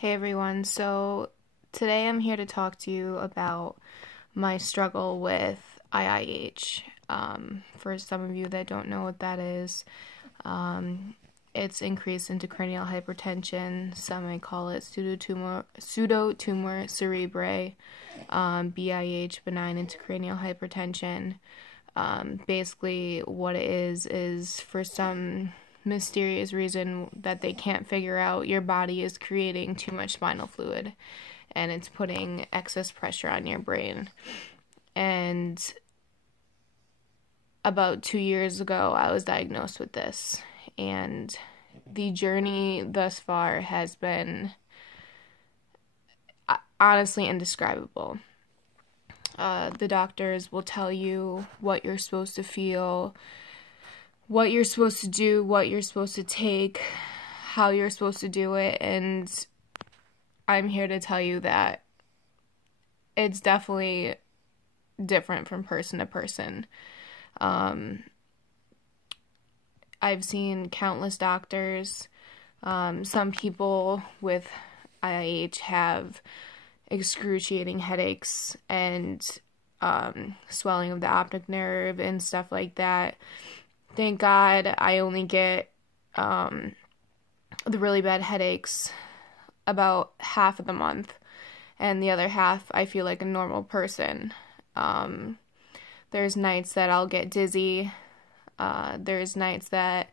Hey everyone, so today I'm here to talk to you about my struggle with IIH. For some of you that don't know what that is, it's increased intracranial hypertension. Some may call it pseudotumor cerebrae, BIH, benign intracranial hypertension. Basically what it is for some mysterious reason that they can't figure out, your body is creating too much spinal fluid and it's putting excess pressure on your brain. And about 2 years ago I was diagnosed with this, and the journey thus far has been honestly indescribable. The doctors will tell you what you're supposed to feel, what you're supposed to do, what you're supposed to take, how you're supposed to do it, and I'm here to tell you that it's definitely different from person to person. I've seen countless doctors. Some people with IIH have excruciating headaches and swelling of the optic nerve and stuff like that. Thank God I only get the really bad headaches about half of the month, and the other half I feel like a normal person. There's nights that I'll get dizzy. There's nights that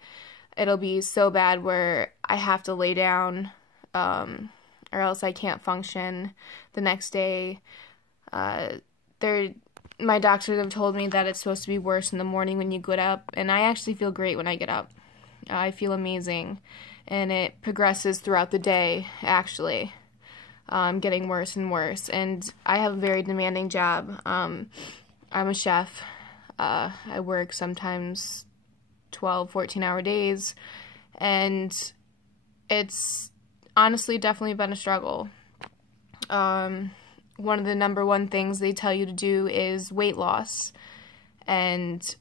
it'll be so bad where I have to lay down, or else I can't function the next day. My doctors have told me that it's supposed to be worse in the morning when you get up, and I actually feel great when I get up. I feel amazing, and it progresses throughout the day, actually, getting worse and worse. And I have a very demanding job. I'm a chef. I work sometimes 12, 14-hour days, and it's honestly definitely been a struggle. One of the number one things they tell you to do is weight loss, and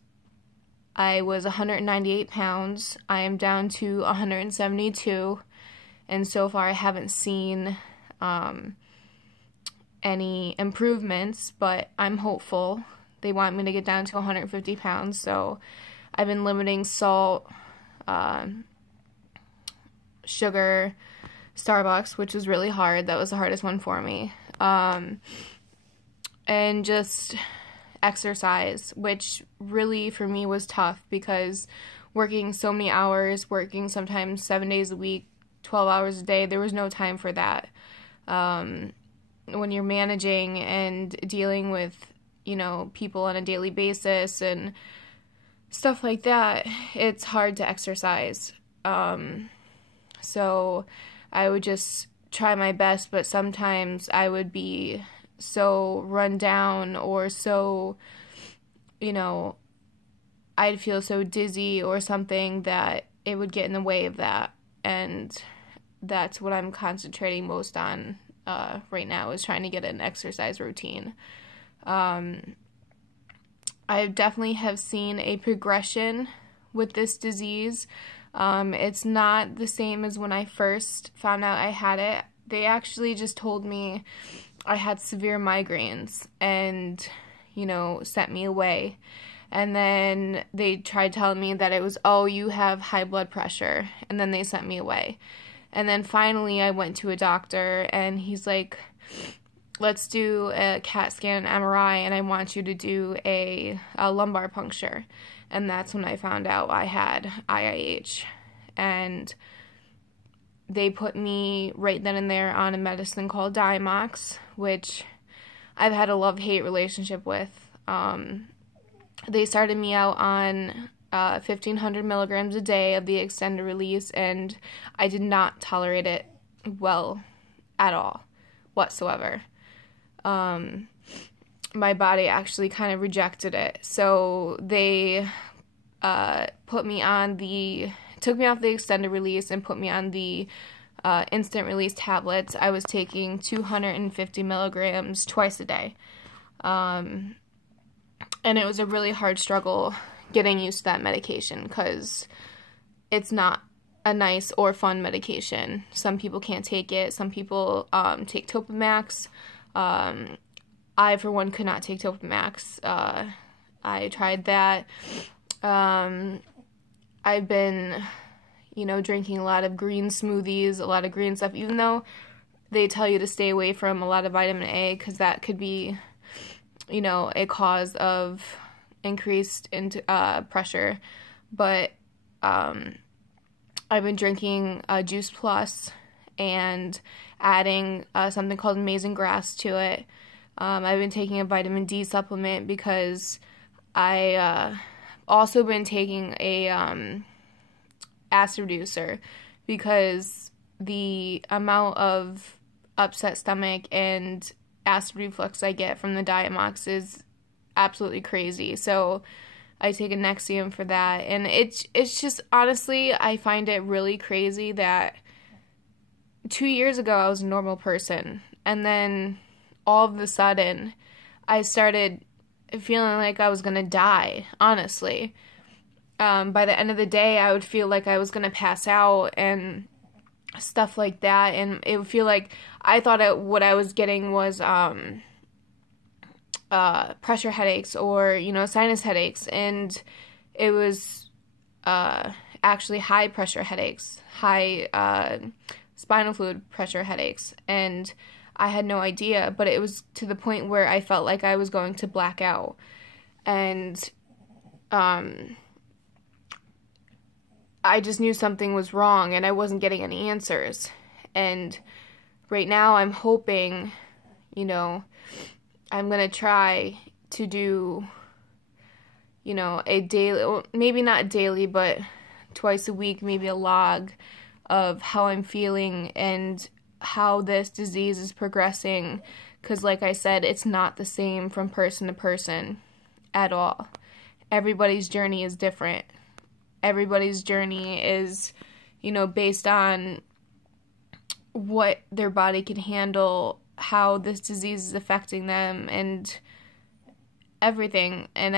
I was 198 pounds. I am down to 172, and so far I haven't seen any improvements, but I'm hopeful. They want me to get down to 150 pounds, so I've been limiting salt, sugar, Starbucks, which was really hard. That was the hardest one for me. And just exercise, which really for me was tough because working so many hours, working sometimes 7 days a week, 12 hours a day, there was no time for that. When you're managing and dealing with, people on a daily basis and stuff like that, it's hard to exercise. So I would just try my best, but sometimes I would be so run down or so, I'd feel so dizzy or something that it would get in the way of that. And that's what I'm concentrating most on right now, is trying to get an exercise routine. I definitely have seen a progression with this disease. It's not the same as when I first found out I had it. They actually just told me I had severe migraines and, sent me away. And then they tried telling me that it was, oh, you have high blood pressure. And then they sent me away. And then finally I went to a doctor and he's like, let's do a CAT scan and MRI, and I want you to do a lumbar puncture. And that's when I found out I had IIH. And they put me right then and there on a medicine called Diamox, which I've had a love-hate relationship with. They started me out on 1,500 milligrams a day of the extended release, and I did not tolerate it well at all, whatsoever. My body actually kind of rejected it. So they took me off the extended release and put me on the instant release tablets. I was taking 250 milligrams twice a day. And it was a really hard struggle getting used to that medication because it's not a nice or fun medication. Some people can't take it. Some people take Topamax. I, for one, could not take Topamax. I tried that. I've been, drinking a lot of green smoothies, a lot of green stuff, even though they tell you to stay away from a lot of vitamin A, because that could be, a cause of increased pressure. But I've been drinking Juice Plus and adding something called Amazing Grass to it. I've been taking a vitamin D supplement because I also been taking a acid reducer, because the amount of upset stomach and acid reflux I get from the Diamox is absolutely crazy. So I take a Nexium for that, and it's just, honestly, I find it really crazy that 2 years ago I was a normal person, and then all of a sudden I started feeling like I was gonna die, honestly. By the end of the day, I would feel like I was gonna pass out and stuff like that, and it would feel like I thought what I was getting was pressure headaches or sinus headaches, and it was actually high pressure headaches, high spinal fluid pressure headaches, and I had no idea. But it was to the point where I felt like I was going to black out, and I just knew something was wrong, and I wasn't getting any answers. And right now I'm hoping, I'm going to try to do, a daily, maybe not daily, but twice a week, maybe a log of how I'm feeling and how this disease is progressing. Because like I said, it's not the same from person to person at all. Everybody's journey is different. Everybody's journey is, based on what their body can handle, how this disease is affecting them, and everything. And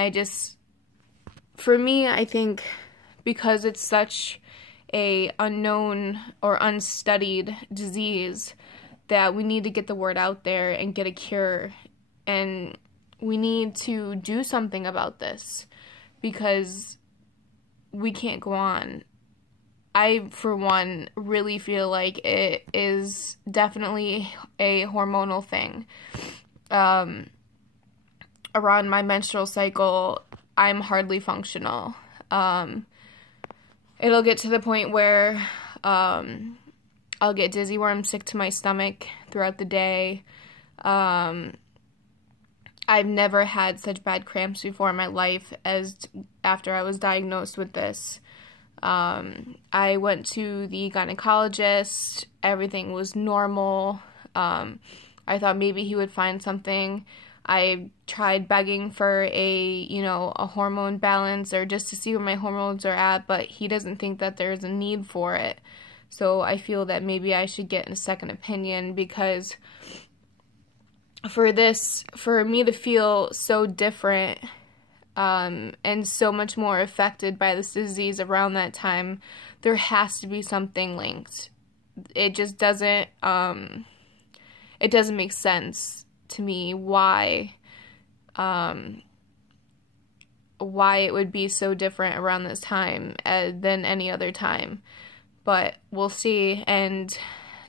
for me, I think because it's such a unknown or unstudied disease, that we need to get the word out there and get a cure, and we need to do something about this, because we can't go on. I, for one, really feel like it is definitely a hormonal thing. Around my menstrual cycle, I'm hardly functional. It'll get to the point where I'll get dizzy, where I'm sick to my stomach throughout the day. I've never had such bad cramps before in my life as after I was diagnosed with this. I went to the gynecologist. Everything was normal. I thought maybe he would find something. I tried begging for a hormone balance, or just to see where my hormones are at, but he doesn't think that there's a need for it. So I feel that maybe I should get a second opinion, because for me to feel so different and so much more affected by this disease around that time, there has to be something linked. It just doesn't make sense to me why it would be so different around this time than any other time. But we'll see. And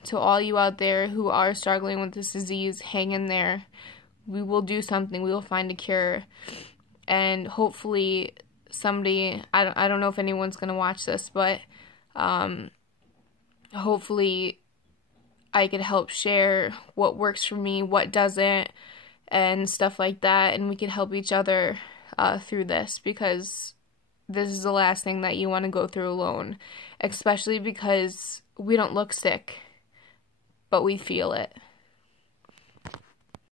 to all you out there who are struggling with this disease, hang in there. We will do something. We will find a cure. And hopefully somebody, I don't know if anyone's going to watch this, but hopefully I could help share what works for me, what doesn't, and stuff like that. And we can help each other through this, because this is the last thing that you want to go through alone, especially because we don't look sick, but we feel it.